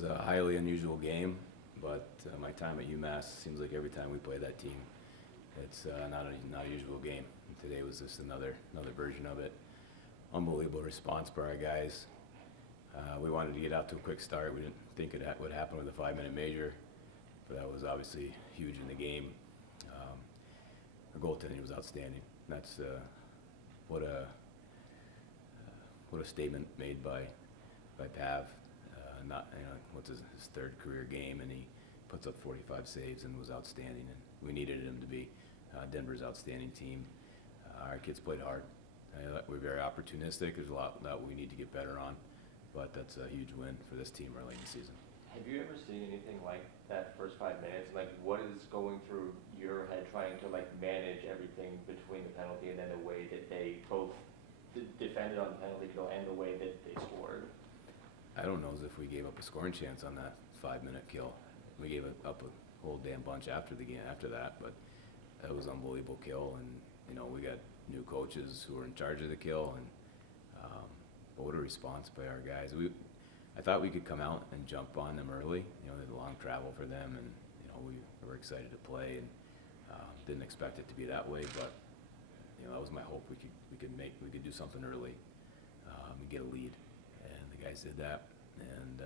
was a highly unusual game, but my time at UMass seems like every time we play that team, it's not a usual game. And today was just another version of it. Unbelievable response by our guys. We wanted to get out to a quick start. We didn't think it would happen with a 5-minute major, but that was obviously huge in the game. Our goaltending was outstanding. That's what a statement made by Pav. What's his third career game, and he puts up 45 saves and was outstanding. And we needed him to be Denver's outstanding team. Our kids played hard. We're very opportunistic. There's a lot that we need to get better on, but that's a huge win for this team early in the season. Have you ever seen anything like that first 5 minutes? Like, what is going through your head trying to manage everything between the penalty and then the way that they both defended on the penalty kill and the way that they scored? I don't know as if we gave up a scoring chance on that 5-minute kill. We gave up a whole damn bunch after the game after that, but that was an unbelievable kill. And we got new coaches who were in charge of the kill, and but what a response by our guys. I thought we could come out and jump on them early. There's a long travel for them, and we were excited to play, and didn't expect it to be that way. But that was my hope. We could do something early and get a lead, and the guys did that. And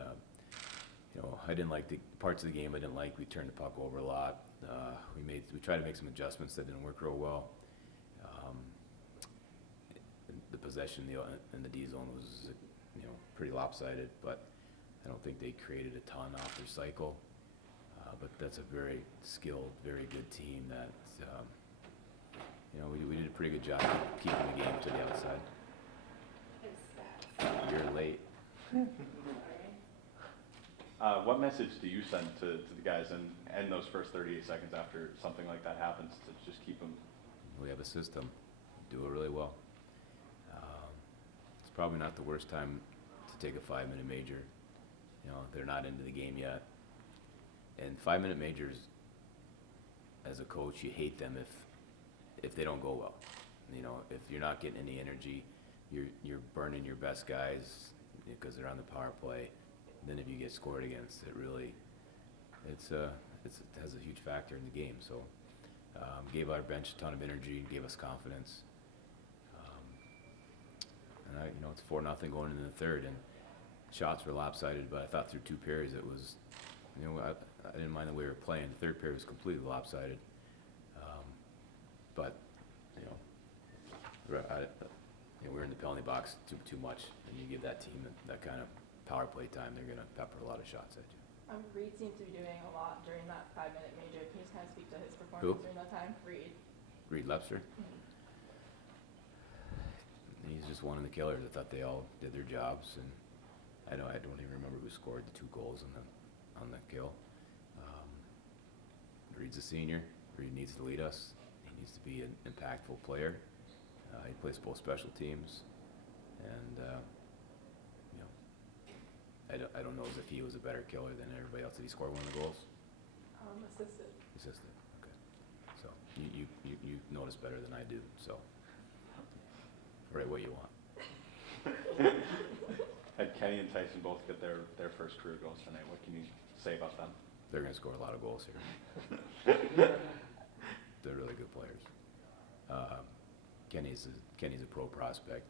I didn't like the parts of the game I didn't like. We turned the puck over a lot. We tried to make some adjustments that didn't work real well. The possession in the D zone was pretty lopsided, but I don't think they created a ton off their cycle. But that's a very skilled, very good team that we did a pretty good job keeping the game to the outside. You're late. What message do you send to the guys in those first 38 seconds after something like that happens to just keep them? We have a system. Do it really well. It's probably not the worst time to take a 5-minute major. They're not into the game yet. And 5-minute majors, as a coach, you hate them if they don't go well. If you're not getting any energy, you're burning your best guys because they're on the power play. Then if you get scored against, it has a huge factor in the game. So gave our bench a ton of energy, gave us confidence. And it's 4-0 going into the third, and shots were lopsided. But I thought through 2 periods it was, I didn't mind the way we were playing. The third period was completely lopsided. But we're in the penalty box too much, and you give that team that kind of power play time, they're going to pepper a lot of shots at you. Reed seemed to be doing a lot during that 5-minute major. Can you just kind of speak to his performance during that time? Reed Lepster? Mm-hmm. He's just one of the killers. I thought they all did their jobs, and I don't even remember who scored the 2 goals on the kill. Reed's a senior. Reed needs to lead us. He needs to be an impactful player. He plays both special teams, and I don't know as if he was a better killer than everybody else. Did he score one of the goals? Assisted. Okay. So you notice better than I do. So write what you want. Had Kenny and Tyson both get their first career goals tonight. What can you say about them? They're going to score a lot of goals here. They're really good players. Kenny's a pro prospect.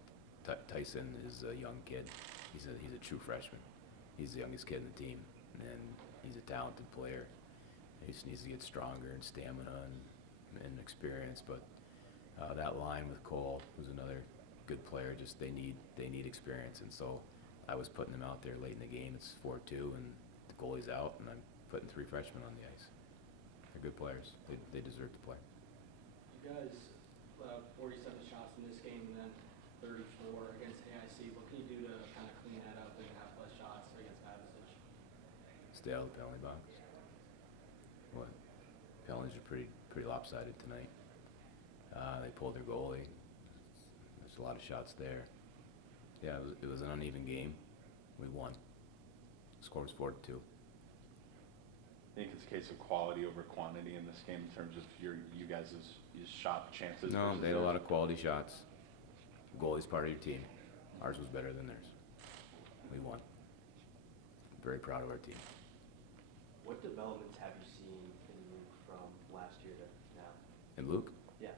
Tyson is a young kid. He's a true freshman. He's the youngest kid in the team, and he's a talented player. He just needs to get stronger in stamina and experience. But that line with Cole, who's another good player, just they need experience. And so I was putting them out there late in the game. It's 4-2, and the goalie's out, and I'm putting 3 freshmen on the ice. They're good players. They deserve to play. You guys allowed 47 shots in this game and then 34 against AIC. What can you do to kind of clean that up and have less shots against Mavisich? Stay out of the penalty box. What? Penalties are pretty lopsided tonight. They pulled their goalie. There's a lot of shots there. Yeah, it was an uneven game. We won. The score was 4-2. I think it's a case of quality over quantity in this game in terms of you guys' shot chances. No, they had a lot of quality shots. Goalie's part of your team. Ours was better than theirs. We won. very proud of our team. What developments have you seen in Luke from last year to now? And Luke, Yeah.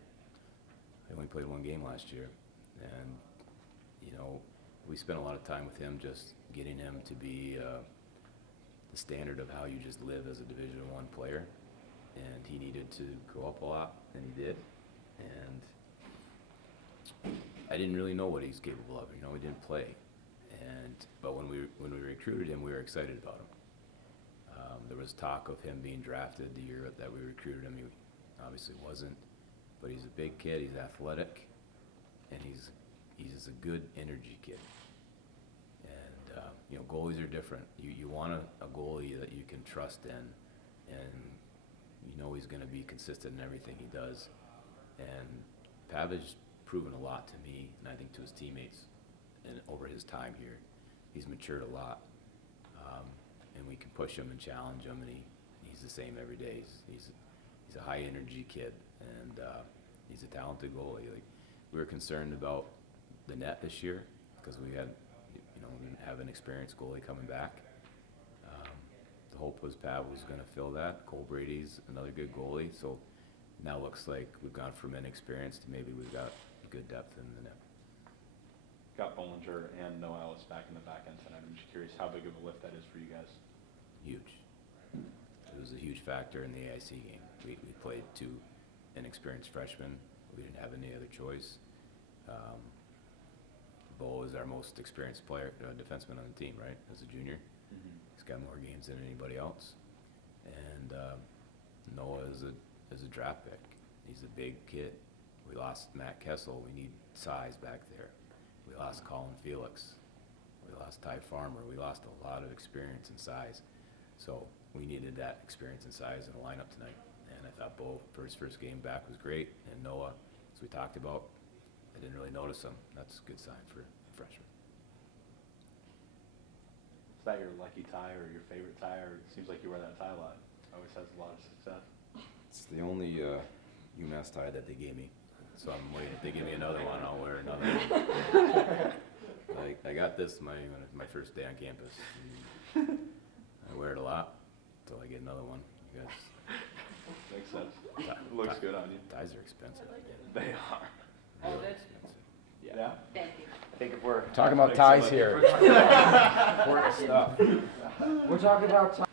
I only played one game last year, and, you know, we spent a lot of time with him just getting him to be the standard of how you just live as a Division I player, and he needed to grow up a lot, and he did, and I didn't really know what he's capable of. You know, he didn't play, but when we recruited him, we were excited about him. There was talk of him being drafted the year that we recruited him. He obviously wasn't, but he's a big kid. He's athletic, and he's a good energy kid. And you know, goalies are different. You want a goalie that you can trust in, and you know he's going to be consistent in everything he does. And Pavich's proven a lot to me, and I think to his teammates, and over his time here, he's matured a lot. And we can push him and challenge him, and he's the same every day. He's a high energy kid, and he's a talented goalie. Like, we were concerned about the net this year because we had, you know, we didn't have an experienced goalie coming back. The hope was Pav was going to fill that. Cole Brady's another good goalie, so now looks like we've gone from inexperienced to maybe we've got good depth in the net. Got Bollinger and Noah Ellis back in the back end tonight. I'm just curious how big of a lift that is for you guys. Huge. It was a huge factor in the AIC game. We played two inexperienced freshmen. We didn't have any other choice. Bo is our most experienced player, defenseman on the team, right, as a junior. Mm-hmm. He's got more games than anybody else. And Noah is a draft pick. He's a big kid. We lost Matt Kessel. We need size back there. We lost Colin Felix. We lost Ty Farmer. We lost a lot of experience and size. So we needed that experience and size in the lineup tonight. And I thought Bo, for his first game back, was great. And Noah, as we talked about, I didn't really notice him. That's a good sign for a freshman. Is that your lucky tie or your favorite tie, or it seems like you wear that tie a lot? Always has a lot of success. It's the only UMass tie that they gave me. So I'm waiting. If they give me another one, I'll wear another one. I got this my first day on campus. I wear it a lot until I get another one. You guys, Makes sense. It looks good on you. ties are expensive. They are. Really expensive. Yeah. Thank you. I think if we're Talking about Makes ties it here. look Important stuff. We're talking about time.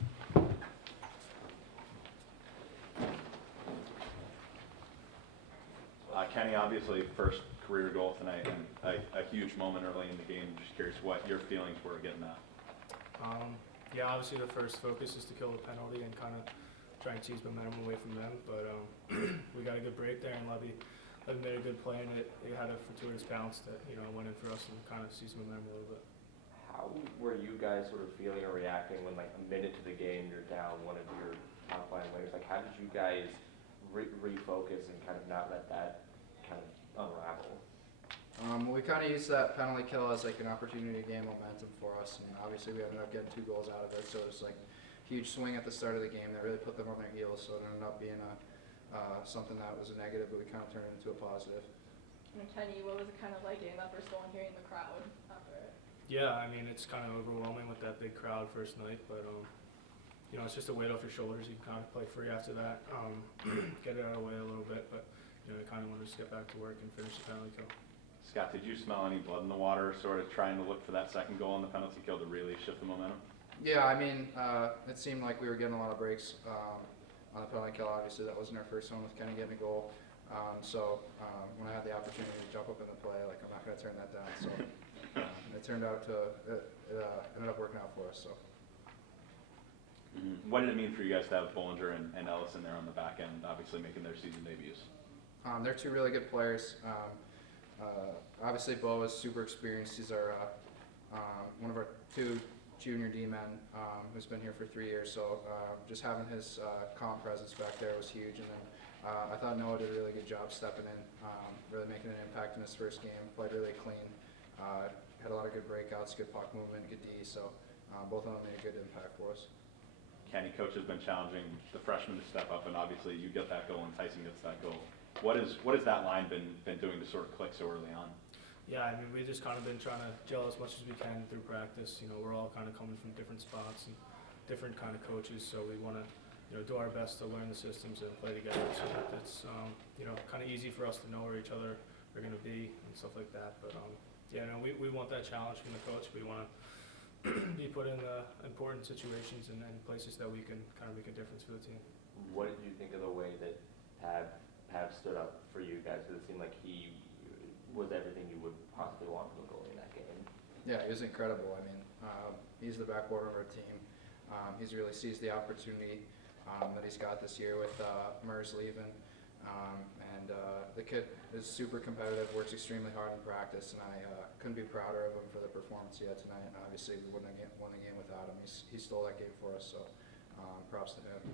Kenny, obviously, first career goal tonight, and a huge moment early in the game. Just curious what your feelings were getting that. Yeah, obviously the first focus is to kill the penalty and kind of try and seize momentum away from them. But we got a good break there, and Levy made a good play, and it had a fortuitous bounce that went in for us and kind of seized momentum a little bit. How were you guys sort of feeling or reacting when, like, a minute to the game, you're down one of your top line players? Like, how did you guys refocus and kind of not let that kind of unravel? We kind of used that penalty kill as like an opportunity to gain momentum for us, and obviously we ended up getting 2 goals out of it. So it was like a huge swing at the start of the game that really put them on their heels. So it ended up being something that was a negative, but we kind of turned it into a positive. And Kenny, what was it kind of like getting that first goal and hearing the crowd after it? Yeah, I mean, it's kind of overwhelming with that big crowd first night, but it's just a weight off your shoulders. You can kind of play free after that, get it out of the way a little bit, but I kind of wanted to just get back to work and finish the penalty kill. Scott, did you smell any blood in the water, sort of trying to look for that second goal on the penalty kill to really shift the momentum? Yeah, I mean, it seemed like we were getting a lot of breaks on the penalty kill. Obviously, that wasn't our first one with Kenny getting a goal. So when I had the opportunity to jump up in the play, like, I'm not going to turn that down. So it turned out it ended up working out for us. So. Mm-hmm. What did it mean for you guys to have Bollinger and Ellis in there on the back end, obviously making their season debuts? They're 2 really good players. Obviously, Bo is super experienced. He's our one of our 2 junior D-men who's been here for 3 years. So just having his calm presence back there was huge. And then I thought Noah did a really good job stepping in, really making an impact in his first game. Played really clean. Had a lot of good breakouts, good puck movement, good D. So both of them made a good impact for us. Kenny, coach has been challenging the freshmen to step up, and obviously you get that goal and Tyson gets that goal. What has that line been doing to sort of click so early on? Yeah, I mean, we've just kind of been trying to gel as much as we can through practice. You know, we're all kind of coming from different spots and different kind of coaches, so we want to, you know, do our best to learn the systems and play together. So it's, you know, kind of easy for us to know where each other are going to be and stuff like that. But yeah, no, we want that challenge from the coach. We want to be put in the important situations and places that we can kind of make a difference for the team. What did you think of the way that Pav stood up for you guys? Did it seem like he was everything you would possibly want from a goalie in that game? Yeah, he was incredible. I mean, he's the backbone of our team. He's really seized the opportunity that he's got this year with Mers leaving. And the kid is super competitive, works extremely hard in practice, and I couldn't be prouder of him for the performance he had tonight. And obviously, we wouldn't have won the game without him. He stole that game for us, so props to him.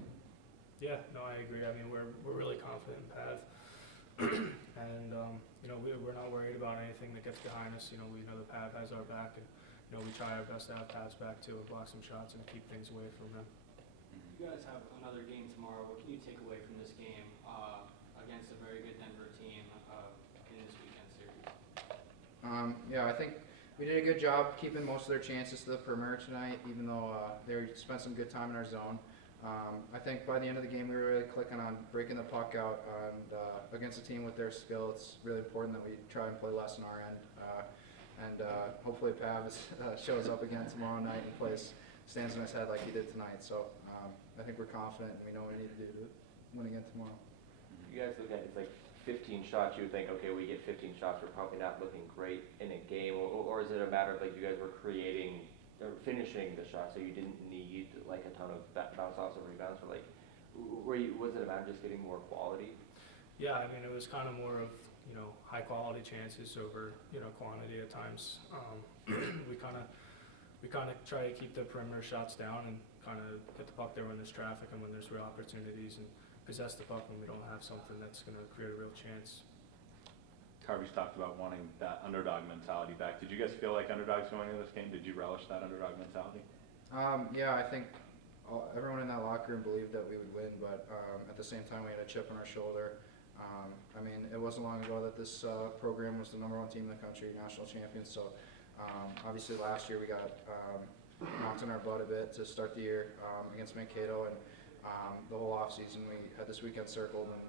Yeah, no, I agree. I mean, we're really confident in Pav, and you know, we're not worried about anything that gets behind us. You know, we know that Pav has our back, and you know, we try our best to have Pav's back too, and block some shots and keep things away from him. You guys have another game tomorrow. What can you take away from this game against a very good Denver team in this weekend series? Yeah, I think we did a good job keeping most of their chances to the perimeter tonight, even though they spent some good time in our zone. I think by the end of the game, we were really clicking on breaking the puck out, and against a team with their skill, it's really important that we try and play less on our end. And hopefully Pav shows up again tomorrow night and stands on his head like he did tonight. So I think we're confident and we know what we need to do to win again tomorrow. You guys look at it, it's like 15 shots. You would think, okay, we get 15 shots, we're probably not looking great in a game, or is it a matter of like you guys were creating or finishing the shot, so you didn't need like a ton of bounce offs or rebounds, or like was it a matter of just getting more quality? Yeah, I mean, it was kind of more of, you know, high quality chances over, you know, quantity at times. We kind of try to keep the perimeter shots down and kind of get the puck there when there's traffic and when there's real opportunities, and possess the puck when we don't have something that's going to create a real chance. Carby's talked about wanting that underdog mentality back. Did you guys feel like underdogs going into this game? Did you relish that underdog mentality? Yeah, I think everyone in that locker room believed that we would win, but at the same time we had a chip on our shoulder. I mean, it wasn't long ago that this program was the #1 team in the country, national champions, so obviously last year we got knocked in our butt a bit to start the year against Mankato, and the whole offseason we had this weekend circled, and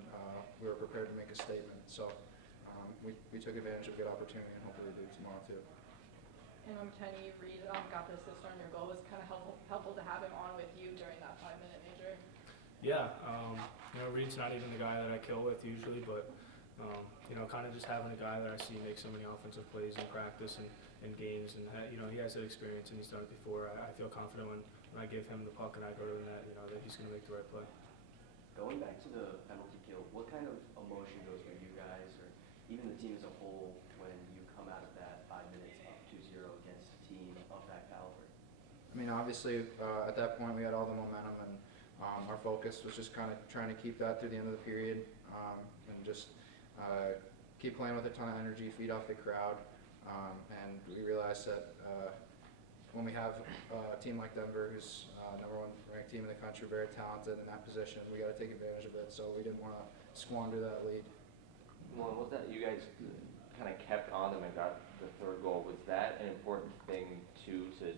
we were prepared to make a statement. So we took advantage of a good opportunity, and hopefully we do tomorrow too. And Kenny Reed got the assist on your goal. Was kind of helpful to have him on with you during that 5-minute major. Yeah, you know, Reed's not even the guy that I kill with usually, but you know, kind of just having a guy that I see make so many offensive plays in practice and in games, and you know, he has that experience and he's done it before. I feel confident when I give him the puck and I go to the net, you know, that he's going to make the right play. Going back to the penalty kill, what kind of emotion goes through you guys, or even the team as a whole, when you come out of that 5 minutes up 2-0 against a team of that caliber? I mean, obviously at that point we had all the momentum, and our focus was just kind of trying to keep that through the end of the period, and just keep playing with a ton of energy, feed off the crowd, and we realized that when we have a team like Denver, who's #1 ranked team in the country, very talented in that position, we got to take advantage of it. So we didn't want to squander that lead. Well, was that you guys kind of kept on them and got the third goal? Was that an important thing too, to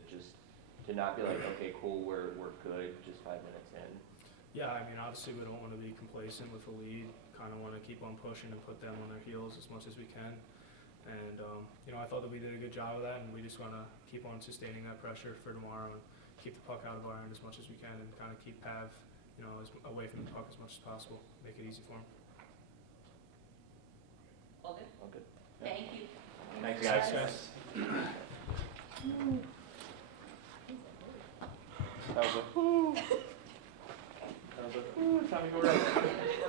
not be like, okay, cool, we're good, just 5 minutes in? Yeah, I mean, obviously we don't want to be complacent with the lead. Kind of want to keep on pushing and put them on their heels as much as we can. And you know, I thought that we did a good job of that, and we just want to keep on sustaining that pressure for tomorrow and keep the puck out of our end as much as we can, and kind of keep Pav, you know, away from the puck as much as possible. Make it easy for him. All good? Oh, good. Thank you. Thanks, guys. That was a time to go right.